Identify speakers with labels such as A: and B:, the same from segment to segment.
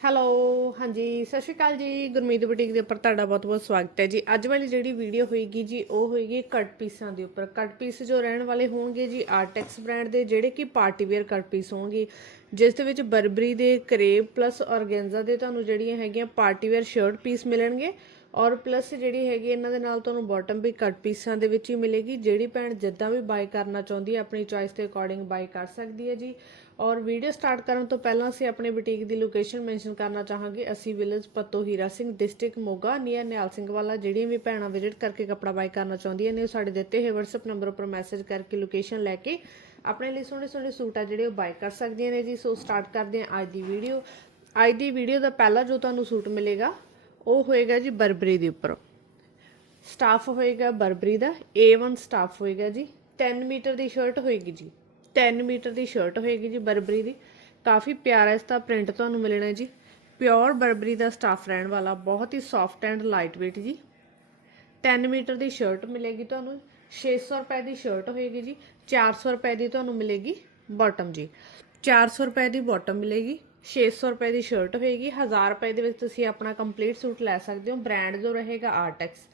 A: Hello ਹਾਂਜੀ, ਸਤਿ ਸ਼੍ਰੀ ਅਕਾਲ ਜੀ। ਗੁਰਮੀਤ ਬੁਟੀਕ ਦੇ ਉੱਪਰ ਤੁਹਾਡਾ ਬਹੁਤ-ਬਹੁਤ ਸਵਾਗਤ ਹੈ ਜੀ। ਅੱਜ ਵਾਲੀ ਜਿਹੜੀ ਵੀਡੀਓ ਹੋਏਗੀ ਜੀ, ਉਹ ਹੋਏਗੀ ਕੱਟ ਪੀਸਾਂ ਦੇ ਉੱਪਰ। ਕੱਟ ਪੀਸ ਜੋ ਰਹਿਣ ਵਾਲੇ ਹੋਣਗੇ ਜੀ ਆਰਟੈਕਸ ਬ੍ਰਾਂਡ ਦੇ, ਜਿਹੜੇ ਕਿ ਪਾਰਟੀ ਵੇਅਰ ਕੱਟ ਪੀਸ ਹੋਣਗੇ। ਜਿਸ ਦੇ ਵਿੱਚ ਬਰਬਰੀ ਦੇ ਕਰੇਬ ਪਲੱਸ ਔਰਗੈਂਜ਼ਾ ਦੇ ਤੁਹਾਨੂੰ ਜਿਹੜੀਆਂ ਹੈਗੀਆਂ ਪਾਰਟੀ ਵੇਅਰ ਸ਼ਰਟ ਪੀਸ ਮਿਲਣਗੇ। ਔਰ ਪਲੱਸ ਜਿਹੜੀ ਹੈਗੀ ਇਹਨਾਂ ਦੇ ਨਾਲ ਤੁਹਾਨੂੰ ਬਾਟਮ ਵੀ ਕੱਟ ਪੀਸਾਂ ਦੇ ਵਿੱਚ ਹੀ ਮਿਲੇਗੀ। ਜਿਹੜੀ ਭੈਣ ਜਿੱਦਾਂ ਵੀ ਬਾਈ ਕਰਨਾ ਚਾਹੁੰਦੀ ਹੈ, ਆਪਣੀ ਚੋਇਸ ਦੇ ਅਕੋਰਡਿੰਗ ਬਾਈ ਕਰ ਸਕਦੀ ਹੈ ਜੀ। ਔਰ ਵੀਡੀਓ ਸਟਾਰਟ ਕਰਨ ਤੋਂ ਪਹਿਲਾਂ ਅਸੀਂ ਆਪਣੀ ਬੁਟੀਕ ਦੀ ਲੋਕੇਸ਼ਨ ਮੈਂਸ਼ਨ ਕਰਨਾ ਚਾਹਾਂਗੇ। ਅਸੀਂ village Patto Hira Singh, district Moga, near Nihal Singh Wala. ਜਿਹੜੀਆਂ ਵੀ ਭੈਣਾਂ ਵਿਜ਼ਿਟ ਕਰਕੇ ਕੱਪੜਾ ਬਾਈ ਕਰਨਾ ਚਾਹੁੰਦੀਆਂ ਨੇ, ਉਹ ਸਾਡੇ ਦਿੱਤੇ ਹੋਏ WhatsApp ਨੰਬਰ ਉੱਪਰ ਮੈਸੇਜ ਕਰਕੇ ਲੋਕੇਸ਼ਨ ਲੈ ਕੇ ਆਪਣੇ ਲਈ ਸੋਹਣੇ ਸੋਹਣੇ ਸੂਟ ਆ ਜਿਹੜੇ ਉਹ ਬਾਈ ਕਰ ਸਕਦੀਆਂ ਨੇ ਜੀ। ਸੋ ਸਟਾਰਟ ਕਰਦੇ ਹਾਂ ਅੱਜ ਦੀ ਵੀਡੀਓ। ਅੱਜ ਦੀ ਵੀਡੀਓ ਦਾ ਪਹਿਲਾ ਜੋ ਤੁਹਾਨੂੰ ਸੂਟ ਮਿਲੇਗਾ, ਉਹ ਹੋਏਗਾ ਜੀ ਬਰਬਰੀ ਦੇ ਉੱਪਰ। ਸਟਾਫ ਹੋਏਗਾ ਬਰਬਰੀ ਦਾ A1 ਸਟਾਫ ਹੋਏਗਾ ਜੀ। 10 ਮੀਟਰ ਦੀ ਸ਼ਰਟ ਹੋਏਗੀ ਜੀ। 10 ਮੀਟਰ ਦੀ ਸ਼ਰਟ ਹੋਏਗੀ ਜੀ ਬਰਬਰੀ ਦੀ। ਕਾਫੀ ਪਿਆਰਾ ਇਸ ਦਾ ਪ੍ਰਿੰਟ ਤੁਹਾਨੂੰ ਮਿਲਣਾ ਜੀ। ਪਿਓਰ ਬਰਬਰੀ ਦਾ ਸਟਾਫ ਰਹਿਣ ਵਾਲਾ, ਬਹੁਤ ਹੀ ਸੌਫਟ ਐਂਡ ਲਾਈਟ weight ਜੀ। 10 ਮੀਟਰ ਦੀ ਸ਼ਰਟ ਮਿਲੇਗੀ ਤੁਹਾਨੂੰ। 600 ਰੁਪਏ ਦੀ ਸ਼ਰਟ ਹੋਏਗੀ ਜੀ। 400 ਰੁਪਏ ਦੀ ਤੁਹਾਨੂੰ ਮਿਲੇਗੀ ਬਾਟਮ ਜੀ। 400 ਰੁਪਏ ਦੀ ਬਾਟਮ ਮਿਲੇਗੀ। 600 ਰੁਪਏ ਦੀ ਸ਼ਰਟ ਹੋਏਗੀ। 1000 ਰੁਪਏ ਦੇ ਵਿੱਚ ਤੁਸੀਂ ਆਪਣਾ ਕੰਪਲੀਟ ਸੂਟ ਲੈ ਸਕਦੇ ਹੋ। ਬ੍ਰਾਂਡ ਜੋ ਰਹੇਗਾ ਆਰਟੈਕਸ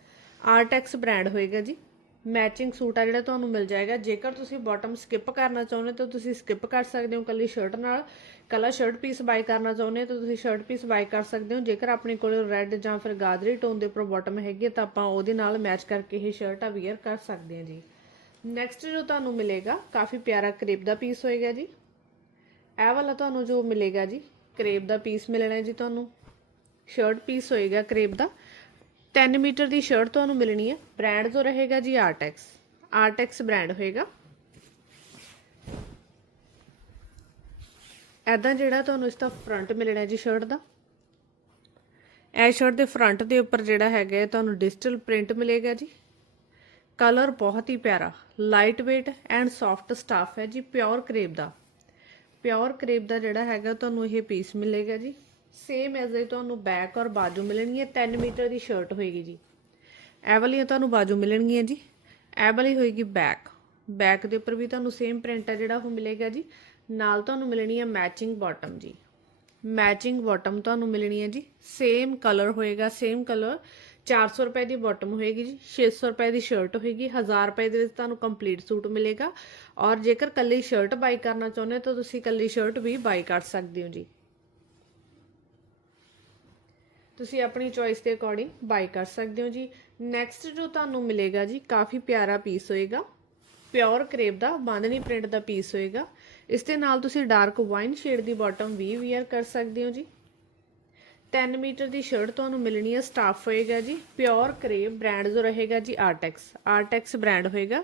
A: ਆਰਟੈਕਸ ਬ੍ਰਾਂਡ ਹੋਏਗਾ ਜੀ। ਮੈਚਿੰਗ ਸੂਟ ਆ ਜਿਹੜਾ ਤੁਹਾਨੂੰ ਮਿਲ ਜਾਏਗਾ। ਜੇਕਰ ਤੁਸੀਂ ਬਾਟਮ ਸਕਿਪ ਕਰਨਾ ਚਾਹੁੰਦੇ ਹੋ ਤਾਂ ਤੁਸੀਂ ਸਕਿਪ ਕਰ ਸਕਦੇ ਹੋ ਕੱਲੀ ਸ਼ਰਟ ਨਾਲ। ਕੱਲਾ ਸ਼ਰਟ ਪੀਸ ਬਾਈ ਕਰਨਾ ਚਾਹੁੰਦੇ ਹੋ ਤਾਂ ਤੁਸੀਂ ਸ਼ਰਟ ਪੀਸ ਬਾਈ ਕਰ ਸਕਦੇ ਹੋ। ਜੇਕਰ ਆਪਣੇ ਕੋਲ ਰੈੱਡ ਜਾਂ ਫਿਰ ਗਾਦਰੀ ਟੋਨ ਦੇ ਉੱਪਰ ਬਾਟਮ ਹੈਗੀ ਹੈ ਤਾਂ ਆਪਾਂ ਉਹਦੇ ਨਾਲ ਮੈਚ ਕਰਕੇ ਇਹ ਸ਼ਰਟ ਆ ਵੀਅਰ ਕਰ ਸਕਦੇ ਹਾਂ ਜੀ। ਨੈਕਸਟ ਜੋ ਤੁਹਾਨੂੰ ਮਿਲੇਗਾ, ਕਾਫੀ ਪਿਆਰਾ ਕਰੇਪ ਦਾ ਪੀਸ ਹੋਏਗਾ ਜੀ। ਇਹ ਵਾਲਾ ਤੁਹਾਨੂੰ ਜੋ ਮਿਲੇਗਾ ਜੀ ਕਰੇਪ ਦਾ ਪੀਸ ਮਿਲਣਾ ਹੈ ਜੀ ਤੁਹਾਨੂੰ। ਸ਼ਰਟ ਪੀਸ ਹੋਏਗਾ ਕਰੇਪ ਦਾ। 10 ਮੀਟਰ ਦੀ ਸ਼ਰਟ ਤੁਹਾਨੂੰ ਮਿਲਣੀ ਹੈ। ਬ੍ਰਾਂਡ ਜੋ ਰਹੇਗਾ ਜੀ ਆਰਟੈਕਸ ਆਰਟੈਕਸ ਬ੍ਰਾਂਡ ਹੋਏਗਾ। ਐਦਾਂ ਜਿਹੜਾ ਤੁਹਾਨੂੰ ਇਸ ਦਾ ਫਰੰਟ ਮਿਲਣਾ ਜੀ ਸ਼ਰਟ ਦਾ। ਇਹ ਸ਼ਰਟ ਦੇ ਫਰੰਟ ਦੇ ਉੱਪਰ ਜਿਹੜਾ ਹੈਗਾ ਹੈ, ਤੁਹਾਨੂੰ ਡਿਜੀਟਲ ਪ੍ਰਿੰਟ ਮਿਲੇਗਾ ਜੀ। ਕਲਰ ਬਹੁਤ ਹੀ ਪਿਆਰਾ light weight and soft stuff ਹੈ ਜੀ ਪਿਓਰ ਕਰੇਬ ਦਾ। ਪਿਓਰ ਕਰੇਬ ਦਾ ਜਿਹੜਾ ਹੈਗਾ, ਤੁਹਾਨੂੰ ਇਹ ਪੀਸ ਮਿਲੇਗਾ ਜੀ। ਸੇਮ ਐਜ਼ ਇਹ ਤੁਹਾਨੂੰ ਬੈਕ ਔਰ ਬਾਜੂ ਮਿਲਣਗੀਆਂ 10 ਮੀਟਰ ਦੀ ਸ਼ਰਟ ਹੋਏਗੀ ਜੀ। ਇਹ ਵਾਲੀਆਂ ਤੁਹਾਨੂੰ ਬਾਜੂ ਮਿਲਣਗੀਆਂ ਜੀ। ਇਹ ਵਾਲੀ ਹੋਏਗੀ ਬੈਕ ਬੈਕ ਦੇ ਉੱਪਰ ਵੀ ਤੁਹਾਨੂੰ ਸੇਮ ਪ੍ਰਿੰਟ ਹੈ ਜਿਹੜਾ ਉਹ ਮਿਲੇਗਾ ਜੀ। ਨਾਲ ਤੁਹਾਨੂੰ ਮਿਲਣੀ ਹੈ ਮੈਚਿੰਗ ਬਾਟਮ ਜੀ। ਮੈਚਿੰਗ ਬਾਟਮ ਤੁਹਾਨੂੰ ਮਿਲਣੀ ਹੈ ਜੀ। ਸੇਮ ਕਲਰ ਹੋਏਗਾ ਸੇਮ ਕਲਰ 400 ਰੁਪਏ ਦੀ ਬਾਟਮ ਹੋਏਗੀ ਜੀ। 600 ਰੁਪਏ ਦੀ ਸ਼ਰਟ ਹੋਏਗੀ। 1000 ਰੁਪਏ ਦੇ ਵਿੱਚ ਤੁਹਾਨੂੰ ਕੰਪਲੀਟ ਸੂਟ ਮਿਲੇਗਾ। ਔਰ ਜੇਕਰ ਕੱਲੀ ਸ਼ਰਟ ਬਾਈ ਕਰਨਾ ਚਾਹੁੰਦੇ ਹੋ ਤਾਂ ਤੁਸੀਂ ਕੱਲੀ ਸ਼ਰਟ ਵੀ ਬਾਈ ਕਰ ਸਕਦੇ ਹੋ ਜੀ। ਤੁਸੀਂ ਆਪਣੀ ਚੋਇਸ ਦੇ ਅਕੋਰਡਿੰਗ ਬਾਈ ਕਰ ਸਕਦੇ ਹੋ ਜੀ। ਨੈਕਸਟ ਜੋ ਤੁਹਾਨੂੰ ਮਿਲੇਗਾ ਜੀ, ਕਾਫੀ ਪਿਆਰਾ ਪੀਸ ਹੋਏਗਾ। ਪਿਓਰ ਕਰੇਪ ਦਾ, ਬਾਂਦਨੀ ਪ੍ਰਿੰਟ ਦਾ ਪੀਸ ਹੋਏਗਾ। ਇਸ ਦੇ ਨਾਲ ਤੁਸੀਂ ਡਾਰਕ ਵਾਈਨ ਸ਼ੇਡ ਦੀ ਬਾਟਮ ਵੀ ਵੇਅਰ ਕਰ ਸਕਦੇ ਹੋ ਜੀ। 10 ਮੀਟਰ ਦੀ ਸ਼ਰਟ ਤੁਹਾਨੂੰ ਮਿਲਣੀ ਹੈ ਸਟਾਫ ਹੋਏਗਾ ਜੀ। ਪਿਓਰ ਕਰੇਪ ਬ੍ਰਾਂਡ ਜੋ ਰਹੇਗਾ ਜੀ ਆਰਟੈਕਸ ਆਰਟੈਕਸ ਬ੍ਰਾਂਡ ਹੋਏਗਾ।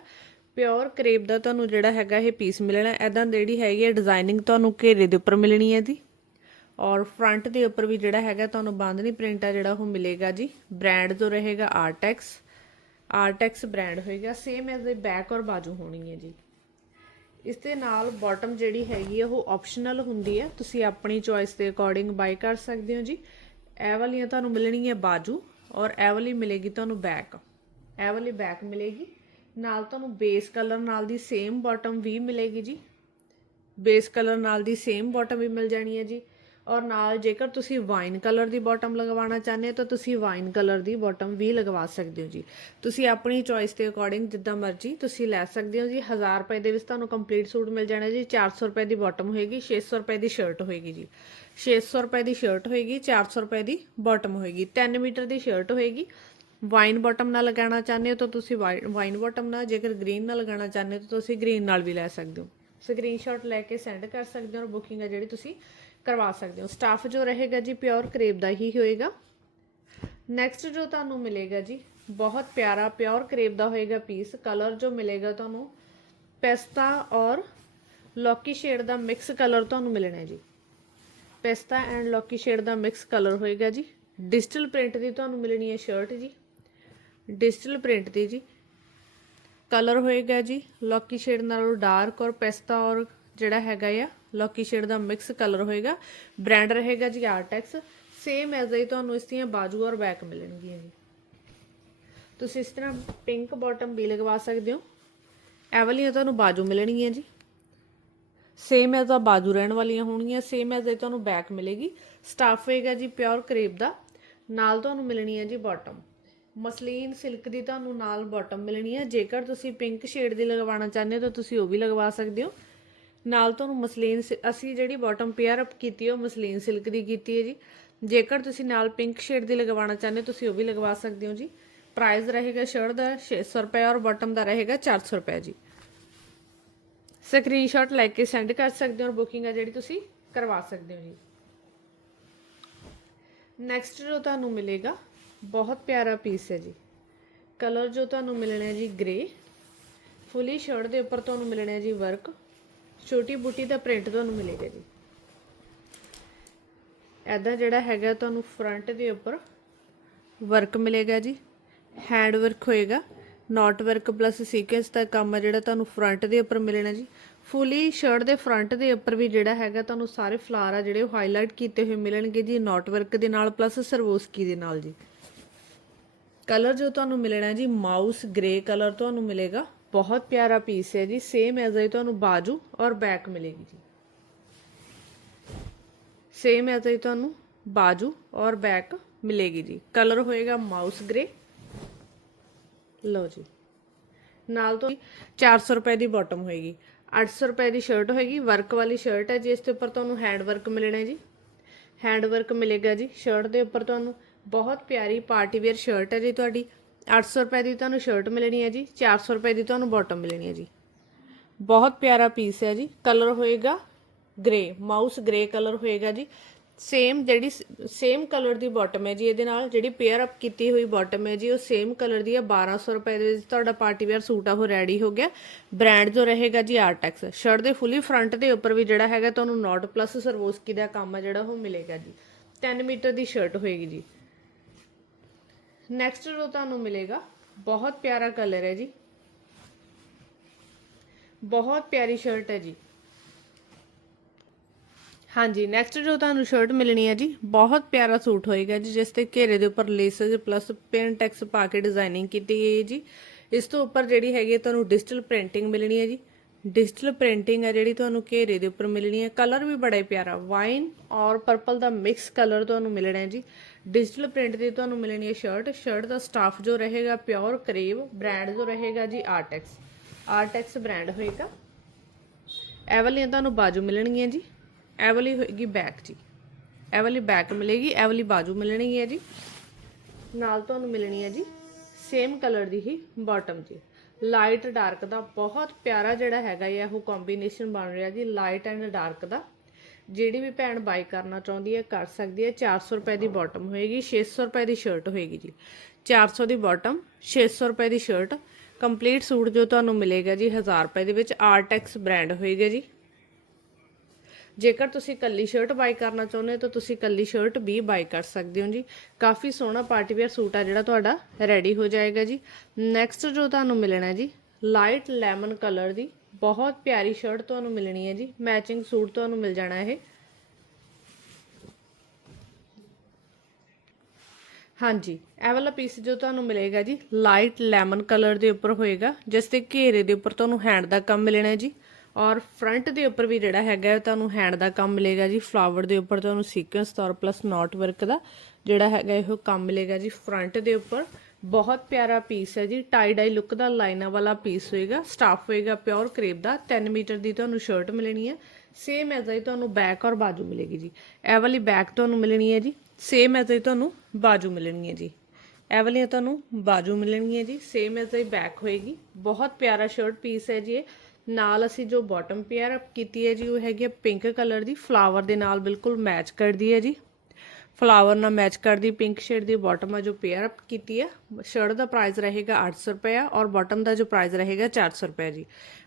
A: ਪਿਓਰ ਕਰੇਪ ਦਾ ਤੁਹਾਨੂੰ ਜਿਹੜਾ ਹੈਗਾ ਇਹ ਪੀਸ ਮਿਲਣਾ ਐਦਾਂ ਜਿਹੜੀ ਹੈਗੀ ਹੈ ਡਿਜ਼ਾਈਨਿੰਗ ਤੁਹਾਨੂੰ ਘੇਰੇ ਦੇ ਉੱਪਰ ਮਿਲਣੀ ਹੈ ਜੀ। ਔਰ ਫਰੰਟ ਦੇ ਉੱਪਰ ਵੀ ਜਿਹੜਾ ਹੈਗਾ, ਤੁਹਾਨੂੰ ਬਾਂਦਨੀ ਪ੍ਰਿੰਟ ਆ ਜਿਹੜਾ ਉਹ ਮਿਲੇਗਾ ਜੀ। ਬ੍ਰਾਂਡ ਤੋਂ ਰਹੇਗਾ ਆਰਟੈਕਸ ਆਰਟੈਕਸ ਬ੍ਰਾਂਡ ਹੋਏਗਾ ਸੇਮ ਐਜ਼ ਦੇ ਬੈਕ ਔਰ ਬਾਜੂ ਹੋਣੀ ਹੈ ਜੀ। ਇਸ ਦੇ ਨਾਲ ਬਾਟਮ ਜਿਹੜੀ ਹੈਗੀ ਆ, ਉਹ ਆਪਸ਼ਨਲ ਹੁੰਦੀ ਹੈ। ਤੁਸੀਂ ਆਪਣੀ ਚੋਇਸ ਦੇ ਅਕੋਰਡਿੰਗ ਬਾਈ ਕਰ ਸਕਦੇ ਹੋ ਜੀ। ਇਹ ਵਾਲੀਆਂ ਤੁਹਾਨੂੰ ਮਿਲਣਗੀਆਂ ਬਾਜੂ ਔਰ ਇਹ ਵਾਲੀ ਮਿਲੇਗੀ ਤੁਹਾਨੂੰ ਬੈਕ ਇਹ ਵਾਲੀ ਬੈਕ ਮਿਲੇਗੀ। ਨਾਲ ਤੁਹਾਨੂੰ ਬੇਸ ਕਲਰ ਨਾਲ ਦੀ ਸੇਮ ਬਾਟਮ ਵੀ ਮਿਲੇਗੀ ਜੀ। ਬੇਸ ਕਲਰ ਨਾਲ ਦੀ ਸੇਮ ਬਾਟਮ ਵੀ ਮਿਲ ਜਾਣੀ ਹੈ ਜੀ। ਔਰ ਨਾਲ ਜੇਕਰ ਤੁਸੀਂ ਵਾਈਨ ਕਲਰ ਦੀ ਬਾਟਮ ਲਗਵਾਉਣਾ ਚਾਹੁੰਦੇ ਹੋ, ਤਾਂ ਤੁਸੀਂ ਵਾਈਨ ਕਲਰ ਦੀ ਬਾਟਮ ਵੀ ਲਗਵਾ ਸਕਦੇ ਹੋ ਜੀ। ਤੁਸੀਂ ਆਪਣੀ ਚੋਇਸ ਦੇ ਅਕੋਰਡਿੰਗ ਜਿੱਦਾਂ ਮਰਜ਼ੀ ਤੁਸੀਂ ਲੈ ਸਕਦੇ ਹੋ ਜੀ। 1000 ਰੁਪਏ ਦੇ ਵਿੱਚ ਤੁਹਾਨੂੰ ਕੰਪਲੀਟ ਸੂਟ ਮਿਲ ਜਾਣਾ ਜੀ। 400 ਰੁਪਏ ਦੀ ਬਾਟਮ ਹੋਏਗੀ 600 ਰੁਪਏ ਦੀ ਸ਼ਰਟ ਹੋਏਗੀ ਜੀ। 600 ਰੁਪਏ ਦੀ ਸ਼ਰਟ ਹੋਏਗੀ 400 ਰੁਪਏ ਦੀ ਬਾਟਮ ਹੋਏਗੀ। 10 ਮੀਟਰ ਦੀ ਸ਼ਰਟ ਹੋਏਗੀ। ਵਾਈਨ ਬਾਟਮ ਨਾਲ ਲਗਾਉਣਾ ਚਾਹੁੰਦੇ ਹੋ, ਤਾਂ ਤੁਸੀਂ ਵਾਈਨ ਬਾਟਮ ਨਾਲ, ਜੇਕਰ ਗ੍ਰੀਨ ਨਾਲ ਲਗਾਉਣਾ ਚਾਹੁੰਦੇ ਹੋ, ਤਾਂ ਤੁਸੀਂ ਗ੍ਰੀਨ ਨਾਲ ਵੀ ਲੈ ਸਕਦੇ ਹੋ। ਸਕਰੀਨਸ਼ਾਟ ਲੈ ਕੇ ਸੈਂਡ ਕਰ ਸਕਦੇ ਹੋ ਔਰ ਬੁਕਿੰਗ ਹੈ ਜਿਹੜੀ ਤੁਸੀਂ ਕਰਵਾ ਸਕਦੇ ਹੋ। ਸਟਾਫ ਜੋ ਰਹੇਗਾ ਜੀ ਪਿਓਰ ਕਰੇਪ ਦਾ ਹੀ ਹੋਏਗਾ। ਨੈਕਸਟ ਜੋ ਤੁਹਾਨੂੰ ਮਿਲੇਗਾ ਜੀ, ਬਹੁਤ ਪਿਆਰਾ ਪਿਓਰ ਕਰੇਪ ਦਾ ਹੋਏਗਾ ਪੀਸ ਕਲਰ ਜੋ ਮਿਲੇਗਾ ਤੁਹਾਨੂੰ ਪੈਸਤਾ ਔਰ ਲੋਕੀ ਸ਼ੇਡ ਦਾ ਮਿਕਸ ਕਲਰ ਤੁਹਾਨੂੰ ਮਿਲਣਾ ਜੀ। ਪੈਸਤਾ ਐਂਡ ਲੋਕੀ ਸ਼ੇਡ ਦਾ ਮਿਕਸ ਕਲਰ ਹੋਏਗਾ ਜੀ। ਡਿਜੀਟਲ ਪ੍ਰਿੰਟ ਦੀ ਤੁਹਾਨੂੰ ਮਿਲਣੀ ਹੈ ਸ਼ਰਟ ਜੀ। ਡਿਜੀਟਲ ਪ੍ਰਿੰਟ ਦੀ ਜੀ। ਕਲਰ ਹੋਏਗਾ ਜੀ, ਲੋਕੀ ਸ਼ੇਡ ਨਾਲੋਂ ਡਾਰਕ ਔਰ ਪੈਸਤਾ ਔਰ ਜਿਹੜਾ ਹੈਗਾ ਆ ਲੌਕੀ ਸ਼ੇਡ ਦਾ ਮਿਕਸ ਕਲਰ ਹੋਏਗਾ। ਬ੍ਰਾਂਡ ਰਹੇਗਾ ਜੀ ਆਰਟੈਕਸ ਸੇਮ ਐਜ਼ ਹੀ ਤੁਹਾਨੂੰ ਇਸ ਦੀਆਂ ਬਾਜੂ ਔਰ ਬੈਕ ਮਿਲਣਗੀਆਂ ਜੀ। ਤੁਸੀਂ ਇਸ ਤਰ੍ਹਾਂ ਪਿੰਕ ਬਾਟਮ ਵੀ ਲਗਵਾ ਸਕਦੇ ਹੋ। ਇਹ ਵਾਲੀਆਂ ਤੁਹਾਨੂੰ ਬਾਜੂ ਮਿਲਣਗੀਆਂ ਜੀ। ਸੇਮ ਐਜ਼ ਆ ਬਾਜੂ ਰਹਿਣ ਵਾਲੀਆਂ ਹੋਣਗੀਆਂ। ਸੇਮ ਐਜ਼ ਇਹ ਤੁਹਾਨੂੰ ਬੈਕ ਮਿਲੇਗੀ। ਸਟਾਫ ਹੋਏਗਾ ਜੀ ਪਿਓਰ ਕਰੇਪ ਦਾ। ਨਾਲ ਤੁਹਾਨੂੰ ਮਿਲਣੀ ਹੈ ਜੀ ਬਾਟਮ ਮਸਲੀਨ ਸਿਲਕ ਦੀ ਤੁਹਾਨੂੰ ਨਾਲ ਬਾਟਮ ਮਿਲਣੀ ਹੈ ਜੇਕਰ ਤੁਸੀਂ ਪਿੰਕ ਸ਼ੇਡ ਦੀ ਲਗਵਾਉਣਾ ਚਾਹੁੰਦੇ ਹੋ ਤਾਂ ਤੁਸੀਂ ਉਹ ਵੀ ਲਗਵਾ ਸਕਦੇ ਹੋ। ਨਾਲ ਤੁਹਾਨੂੰ ਮਸਲੀਨ ਸਿ- ਅਸੀਂ ਜਿਹੜੀ ਬਾਟਮ ਪੇਅਰ ਅਪ ਕੀਤੀ ਹੈ, ਉਹ ਮਸਲੀਨ ਸਿਲਕ ਦੀ ਕੀਤੀ ਹੈ ਜੀ। ਜੇਕਰ ਤੁਸੀਂ ਨਾਲ ਪਿੰਕ ਸ਼ੇਡ ਦੀ ਲਗਵਾਉਣਾ ਚਾਹੁੰਦੇ ਹੋ, ਤੁਸੀਂ ਉਹ ਵੀ ਲਗਵਾ ਸਕਦੇ ਹੋ ਜੀ। ਪ੍ਰਾਈਸ ਰਹੇਗਾ ਸ਼ਰਟ ਦਾ 600 ਰੁਪਏ ਔਰ ਬਾਟਮ ਦਾ ਰਹੇਗਾ 400 ਰੁਪਏ ਜੀ। ਸਕਰੀਨਸ਼ਾਟ ਲੈ ਕੇ ਸੈਂਡ ਕਰ ਸਕਦੇ ਹੋ ਔਰ ਬੁਕਿੰਗ ਆ ਜਿਹੜੀ ਤੁਸੀਂ ਕਰਵਾ ਸਕਦੇ ਹੋ ਜੀ। ਨੈਕਸਟ ਜੋ ਤੁਹਾਨੂੰ ਮਿਲੇਗਾ, ਬਹੁਤ ਪਿਆਰਾ ਪੀਸ ਹੈ ਜੀ। ਕਲਰ ਜੋ ਤੁਹਾਨੂੰ ਮਿਲਣਾ ਹੈ ਜੀ ਗ੍ਰੇ ਫੁੱਲੀ ਸ਼ਰਟ ਦੇ ਉੱਪਰ ਤੁਹਾਨੂੰ ਮਿਲਣਾ ਹੈ ਜੀ ਵਰਕ ਛੋਟੀ ਬੂਟੀ ਦਾ ਪ੍ਰਿੰਟ ਤੁਹਾਨੂੰ ਮਿਲੇਗਾ ਜੀ। ਐਦਾਂ ਜਿਹੜਾ ਹੈਗਾ ਤੁਹਾਨੂੰ ਫਰੰਟ ਦੇ ਉੱਪਰ ਵਰਕ ਮਿਲੇਗਾ ਜੀ। ਹੈਂਡ ਵਰਕ ਹੋਏਗਾ। ਨਾਟ ਵਰਕ ਪਲੱਸ ਸੀਕੁਐਂਸ ਦਾ ਕੰਮ ਹੈ ਜਿਹੜਾ ਤੁਹਾਨੂੰ ਫਰੰਟ ਦੇ ਉੱਪਰ ਮਿਲਣਾ ਜੀ। ਫੁੱਲੀ ਸ਼ਰਟ ਦੇ ਫਰੰਟ ਦੇ ਉੱਪਰ ਵੀ ਜਿਹੜਾ ਹੈਗਾ ਤੁਹਾਨੂੰ ਸਾਰੇ ਫਲਾਰ ਆ ਜਿਹੜੇ ਉਹ ਹਾਈਲਾਈਟ ਕੀਤੇ ਹੋਏ ਮਿਲਣਗੇ ਜੀ। ਨਾਟ ਵਰਕ ਦੇ ਨਾਲ ਪਲੱਸ ਸਰਵੋਸਕੀ ਦੇ ਨਾਲ ਜੀ। ਕਲਰ ਜੋ ਤੁਹਾਨੂੰ ਮਿਲਣਾ ਜੀ ਮਾਊਸ ਗ੍ਰੇ ਕਲਰ ਤੁਹਾਨੂੰ ਮਿਲੇਗਾ। ਬਹੁਤ ਪਿਆਰਾ ਪੀਸ ਹੈ ਜੀ ਸੇਮ ਐਜ਼ ਆਈ ਤੁਹਾਨੂੰ ਬਾਜੂ ਔਰ ਬੈਕ ਮਿਲੇਗੀ ਜੀ। ਸੇਮ ਐਜ਼ ਆਈ ਤੁਹਾਨੂੰ ਬਾਜੂ ਔਰ ਬੈਕ ਮਿਲੇਗੀ ਜੀ। ਕਲਰ ਹੋਏਗਾ ਮਾਊਸ ਗ੍ਰੇ ਲਓ ਜੀ। ਨਾਲ ਤੋਂ 400 ਰੁਪਏ ਦੀ ਬਾਟਮ ਹੋਏਗੀ। 800 ਰੁਪਏ ਦੀ ਸ਼ਰਟ ਹੋਏਗੀ। ਵਰਕ ਵਾਲੀ ਸ਼ਰਟ ਹੈ ਜਿਸ ਦੇ ਉੱਪਰ ਤੁਹਾਨੂੰ ਹੈਂਡ ਵਰਕ ਮਿਲਣਾ ਜੀ। ਹੈਂਡ ਵਰਕ ਮਿਲੇਗਾ ਜੀ। ਸ਼ਰਟ ਦੇ ਉੱਪਰ ਤੁਹਾਨੂੰ ਬਹੁਤ ਪਿਆਰੀ ਪਾਰਟੀ ਵੇਅਰ ਸ਼ਰਟ ਹੈ ਜੀ ਤੁਹਾਡੀ। 800 ਰੁਪਏ ਦੀ ਤੁਹਾਨੂੰ ਸ਼ਰਟ ਮਿਲਣੀ ਹੈ ਜੀ 400 ਰੁਪਏ ਦੀ ਤੁਹਾਨੂੰ ਬਾਟਮ ਮਿਲਣੀ ਹੈ ਜੀ। ਬਹੁਤ ਪਿਆਰਾ ਪੀਸ ਹੈ ਜੀ ਕਲਰ ਹੋਏਗਾ ਗ੍ਰੇ ਮਾਊਸ ਗ੍ਰੇ ਕਲਰ ਹੋਏਗਾ ਜੀ। ਸੇਮ ਜਿਹੜੀ ਸੇਮ ਕਲਰ ਦੀ ਬਾਟਮ ਹੈ ਜੀ ਇਹਦੇ ਨਾਲ, ਜਿਹੜੀ ਪੇਅਰ ਅਪ ਕੀਤੀ ਹੋਈ ਬਾਟਮ ਹੈ ਜੀ, ਉਹ ਸੇਮ ਕਲਰ ਦੀ ਹੈ। 1200 ਰੁਪਏ ਦੇ ਵਿੱਚ ਤੁਹਾਡਾ ਪਾਰਟੀ ਵੇਅਰ ਸੂਟ ਆ, ਉਹ ਰੈਡੀ ਹੋ ਗਿਆ। ਬ੍ਰਾਂਡ ਜੋ ਰਹੇਗਾ ਜੀ ਆਰਟੈਕਸ ਸ਼ਰਟ ਦੇ ਫੁੱਲੀ ਫਰੰਟ ਦੇ ਉੱਪਰ ਵੀ ਜਿਹੜਾ ਹੈਗਾ, ਤੁਹਾਨੂੰ ਨੋਟ ਪਲੱਸ ਸਰਵੋਸਕੀ ਦਾ ਕੰਮ ਆ ਜਿਹੜਾ, ਉਹ ਮਿਲੇਗਾ ਜੀ। 10 ਮੀਟਰ ਦੀ ਸ਼ਰਟ ਹੋਏਗੀ ਜੀ। ਨੈਕਸਟ ਜੋ ਤੁਹਾਨੂੰ ਮਿਲੇਗਾ ਬਹੁਤ ਪਿਆਰਾ ਕਲਰ ਹੈ ਜੀ ਬਹੁਤ ਪਿਆਰੀ ਸ਼ਰਟ ਹੈ ਜੀ ਹਾਂਜੀ ਨੈਕਸਟ ਜੋ ਤੁਹਾਨੂੰ ਸ਼ਰਟ ਮਿਲਣੀ ਹੈ ਜੀ ਬਹੁਤ ਪਿਆਰਾ ਸੂਟ ਹੋਏਗਾ ਜੀ ਜਿਸ ਤੇ ਘੇਰੇ ਦੇ ਉੱਪਰ ਲੇਸਸ ਪਲੱਸ ਪਿੰਨ ਟੈਕਸ ਪਾ ਕੇ ਡਿਜ਼ਾਈਨਿੰਗ ਕੀਤੀ ਗਈ ਹੈ ਜੀ ਇਸ ਤੋਂ ਉੱਪਰ ਜਿਹੜੀ ਹੈਗੀ ਹੈ ਤੁਹਾਨੂੰ ਡਿਜੀਟਲ ਪ੍ਰਿੰਟਿੰਗ ਮਿਲਣੀ ਹੈ ਜੀ ਡਿਜੀਟਲ ਪ੍ਰਿੰਟਿੰਗ ਹੈ ਜਿਹੜੀ ਤੁਹਾਨੂੰ ਘੇਰੇ ਦੇ ਉੱਪਰ ਮਿਲਣੀ ਹੈ ਕਲਰ ਵੀ ਬੜਾ ਹੀ ਪਿਆਰਾ ਵਾਈਨ ਔਰ ਪਰਪਲ ਦਾ ਮਿਕਸ ਕਲਰ ਤੁਹਾਨੂੰ ਮਿਲਣਾ ਹੈ ਜੀ ਡਿਜੀਟਲ ਪ੍ਰਿੰਟ ਦੀ ਤੁਹਾਨੂੰ ਮਿਲਣੀ ਹੈ ਸ਼ਰਟ ਸ਼ਰਟ ਦਾ ਸਟਾਫ ਜੋ ਰਹੇਗਾ ਪਿਓਰ ਕਰੇਵ ਬ੍ਰਾਂਡ ਜੋ ਰਹੇਗਾ ਜੀ ਆਰਟੈਕਸ ਆਰਟੈਕਸ ਬ੍ਰਾਂਡ ਹੋਏਗਾ। ਇਹ ਵਾਲੀਆਂ ਤੁਹਾਨੂੰ ਬਾਜੂ ਮਿਲਣਗੀਆਂ ਜੀ। ਇਹ ਵਾਲੀ ਹੋਏਗੀ ਬੈਕ ਜੀ। ਇਹ ਵਾਲੀ ਬੈਕ ਮਿਲੇਗੀ, ਇਹ ਵਾਲੀ ਬਾਜੂ ਮਿਲਣੀ ਹੈ ਜੀ। ਨਾਲ ਤੁਹਾਨੂੰ ਮਿਲਣੀ ਹੈ ਜੀ ਸੇਮ ਕਲਰ ਦੀ ਹੀ ਬਾਟਮ ਜੀ। ਲਾਈਟ ਡਾਰਕ ਦਾ ਬਹੁਤ ਪਿਆਰਾ ਜਿਹੜਾ ਹੈਗਾ ਇਹ, ਉਹ ਕੰਬੀਨੇਸ਼ਨ ਬਣ ਰਿਹਾ ਜੀ ਲਾਈਟ ਐਂਡ ਡਾਰਕ ਦਾ। ਜਿਹੜੀ ਵੀ ਭੈਣ ਬਾਈ ਕਰਨਾ ਚਾਹੁੰਦੀ ਹੈ, ਕਰ ਸਕਦੀ ਹੈ। 400 ਰੁਪਏ ਦੀ ਬਾਟਮ ਹੋਏਗੀ 600 ਰੁਪਏ ਦੀ ਸ਼ਰਟ ਹੋਏਗੀ ਜੀ। 400 ਦੀ ਬਾਟਮ 600 ਰੁਪਏ ਦੀ ਸ਼ਰਟ ਕੰਪਲੀਟ ਸੂਟ ਜੋ ਤੁਹਾਨੂੰ ਮਿਲੇਗਾ ਜੀ 1000 ਰੁਪਏ ਦੇ ਵਿੱਚ ਆਰਟੈਕਸ ਬ੍ਰਾਂਡ ਹੋਏਗਾ ਜੀ। ਜੇਕਰ ਤੁਸੀਂ ਕੱਲੀ ਸ਼ਰਟ ਬਾਈ ਕਰਨਾ ਚਾਹੁੰਦੇ ਹੋ, ਤਾਂ ਤੁਸੀਂ ਕੱਲੀ ਸ਼ਰਟ ਵੀ ਬਾਈ ਕਰ ਸਕਦੇ ਹੋ ਜੀ। ਕਾਫੀ ਸੋਹਣਾ ਪਾਰਟੀ ਵੇਅਰ ਸੂਟ ਆ ਜਿਹੜਾ ਤੁਹਾਡਾ ਰੈਡੀ ਹੋ ਜਾਏਗਾ ਜੀ। ਨੈਕਸਟ ਜੋ ਤੁਹਾਨੂੰ ਮਿਲਣਾ ਜੀ ਲਾਈਟ ਲੈਮਨ ਕਲਰ ਦੀ ਬਹੁਤ ਪਿਆਰੀ ਸ਼ਰਟ ਤੁਹਾਨੂੰ ਮਿਲਣੀ ਹੈ ਜੀ। ਮੈਚਿੰਗ ਸੂਟ ਤੁਹਾਨੂੰ ਮਿਲ ਜਾਣਾ ਇਹ। ਹਾਂਜੀ, ਇਹ ਵਾਲਾ ਪੀਸ ਜੋ ਤੁਹਾਨੂੰ ਮਿਲੇਗਾ ਜੀ ਲਾਈਟ ਲੈਮਨ ਕਲਰ ਦੇ ਉੱਪਰ ਹੋਏਗਾ, ਜਿਸ ਤੇ ਘੇਰੇ ਦੇ ਉੱਪਰ ਤੁਹਾਨੂੰ ਹੈਂਡ ਦਾ ਕੰਮ ਮਿਲਣਾ ਜੀ। ਔਰ ਫਰੰਟ ਦੇ ਉੱਪਰ ਵੀ ਜਿਹੜਾ ਹੈਗਾ ਤੁਹਾਨੂੰ ਹੈਂਡ ਦਾ ਕੰਮ ਮਿਲੇਗਾ ਜੀ। ਫਲਾਵਰ ਦੇ ਉੱਪਰ ਤੁਹਾਨੂੰ ਸੀਕੁਐਂਸ ਤੌਰ ਪਲੱਸ ਨੋਟ ਵਰਕ ਦਾ ਜਿਹੜਾ ਹੈਗਾ, ਇਹੋ ਕੰਮ ਮਿਲੇਗਾ ਜੀ ਫਰੰਟ ਦੇ ਉੱਪਰ। ਬਹੁਤ ਪਿਆਰਾ ਪੀਸ ਹੈ ਜੀ। ਟਾਈ ਡਾਈ ਲੁੱਕ ਦਾ ਲਾਈਨਾਂ ਵਾਲਾ ਪੀਸ ਹੋਏਗਾ। ਸਟਾਫ ਹੋਏਗਾ ਪਿਓਰ ਕਰੇਪ ਦਾ। 10 ਮੀਟਰ ਦੀ ਤੁਹਾਨੂੰ ਸ਼ਰਟ ਮਿਲਣੀ ਹੈ। ਸੇਮ ਐਜ਼ ਹੀ ਤੁਹਾਨੂੰ ਬੈਕ ਔਰ ਬਾਜੂ ਮਿਲੇਗੀ ਜੀ। ਇਹ ਵਾਲੀ ਬੈਕ ਤੁਹਾਨੂੰ ਮਿਲਣੀ ਹੈ ਜੀ। ਸੇਮ ਐਜ਼ ਹੀ ਤੁਹਾਨੂੰ ਬਾਜੂ ਮਿਲਣੀ ਹੈ ਜੀ। ਇਹ ਵਾਲੀਆਂ ਤੁਹਾਨੂੰ ਬਾਜੂ ਮਿਲਣਗੀਆਂ ਜੀ। ਸੇਮ ਐਜ਼ ਹੀ ਬੈਕ ਹੋਏਗੀ। ਬਹੁਤ ਪਿਆਰਾ ਸ਼ਰਟ ਪੀਸ ਹੈ ਜੀ ਇਹ। ਨਾਲ ਅਸੀਂ ਜੋ ਬਾਟਮ ਪੇਅਰ ਕੀਤੀ ਹੈ ਜੀ, ਉਹ ਹੈਗੀ ਪਿੰਕ ਕਲਰ ਦੀ। ਫਲਾਵਰ ਦੇ ਨਾਲ ਬਿਲਕੁਲ ਮੈਚ ਕਰਦੀ ਹੈ ਜੀ। ਫਲਾਵਰ ਨਾਲ ਮੈਚ ਕਰਦੀ ਪਿੰਕ ਸ਼ੇਡ ਦੀ ਬਾਟਮ ਆ ਜੋ ਪੇਅਰ ਅਪ ਕੀਤੀ ਹੈ ਸ਼ਰਟ ਦਾ ਪ੍ਰਾਈਸ ਰਹੇਗਾ 800 ਰੁਪਏ ਔਰ ਬਾਟਮ ਦਾ ਜੋ ਪ੍ਰਾਈਸ ਰਹੇਗਾ 400 ਰੁਪਏ ਜੀ।